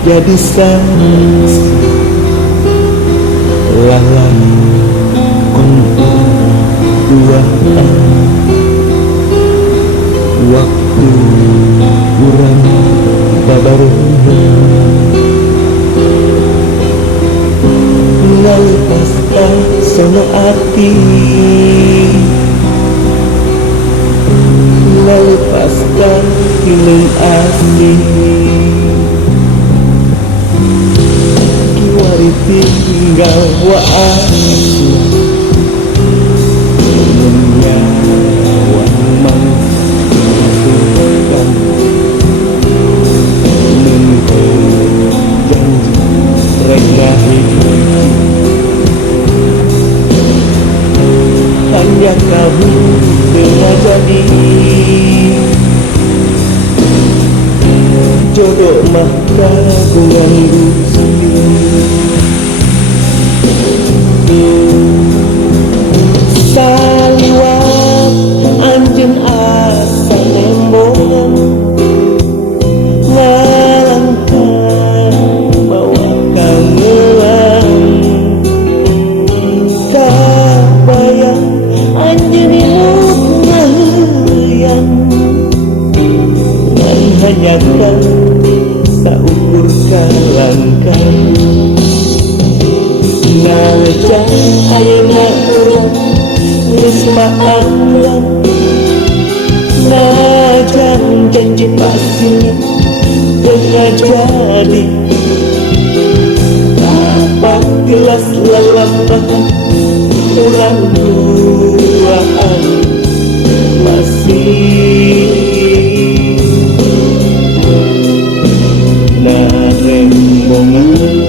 Jadi saksi lalai kontur duaan waktu kurang babarengan ngalupaskan sono ati ngalupaskan hilang asih tinggal wa'asna menyawan mengatukan mengkau janji rengahi hanya kamu telah jadi jodoh mah kagungan Gusti. Saliwat anjeun asa nembongan ngalangkan bawa kangelan kabayang anjeun imut ngaheuyan ngan hanyakan saukur kalangkan najan ayeuna urang geus maafkan najan janji pasti tengah jadi dapat gelas lalampahan urang duaan masih narembongan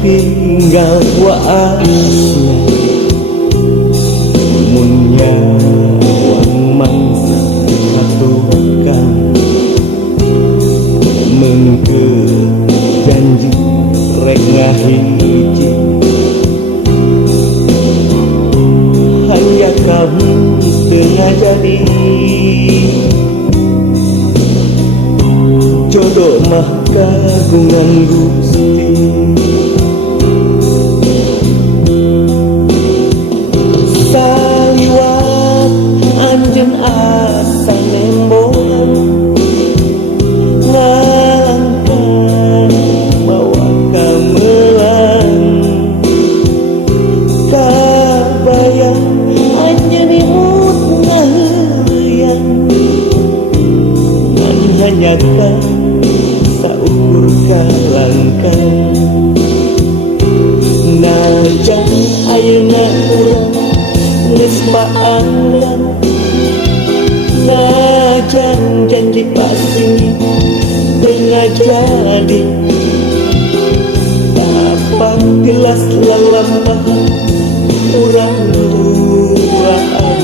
tinggal wa'asna mun nyawang mangsa atukan mengkeu janji rek ngahiji hanya kamu tengah jadi jodoh mah kagungan Gusti. Saliwat anjeun asa nembongan ngalangkan bawa gamelan kabayang anjeun imut ngaheuyan ngan hanyakan saukur kalangkan najan ayeuna urang geus maafkan najan janji pasti tengah jadi dapat gelas lalampahan urang duaan